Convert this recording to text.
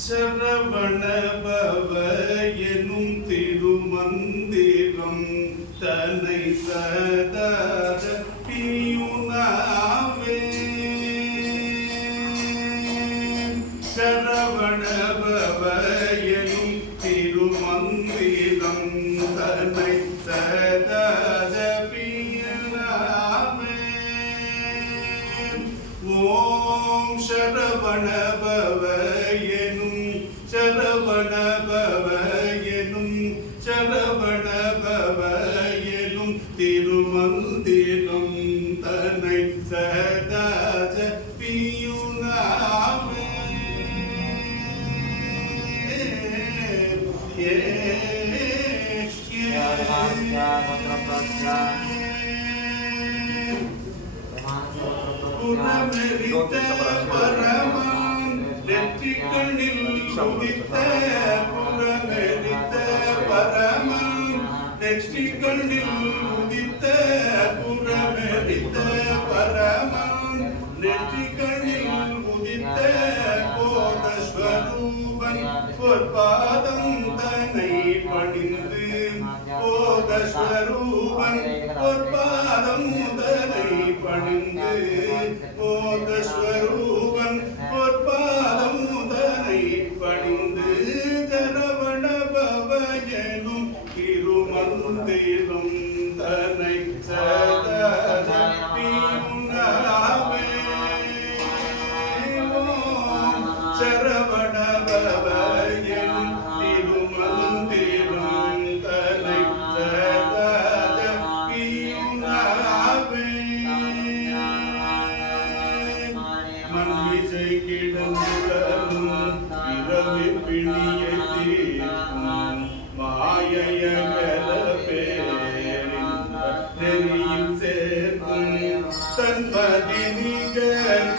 சரவண பவ எனும் திருமந்திரம் தன்னை சதார பியுனாவே. சரவண பவ எனும் திருமந்திரம் தன்னை சதார பியுனாவே. ஓம் சரவண பவ எனும் சரவண பவ எனும் சரவண பவ எனும் திருமந்திரம் தன்னை சதா ஜபியுனாவே. புறமெரித்த பரமன் நெற்றிக்கண்ணில் உதித்த புறமெரித்த பரமன் நெற்றிக்கண்ணில் உதித்த புறமெரித்த பரமன் நெற்றிக்கண்ணில் உதித்த போதஸ்வரூபன் பொற்பாதம் தன்னை பணிந்து போதஸ்வரூபன் பொற்பாதம் தன்னை பணிந்து போதஸ்வரூபன் பொற்பாதம் தன்னை பணிந்து சரவண பவ எனும் திருமந்திரம் தன்னை சதா ஜபியுனாவே. சரவண பவ எனும் திருமந்திரம் தன்னை சதா ஜபியுனாவே. மன்விஜை கிடந்துடலும் இரவி பிணியை தீர்க்கும் மாயையகல பேரின்ப நெறியில் சேர்க்கும் தன்மதி நிகர்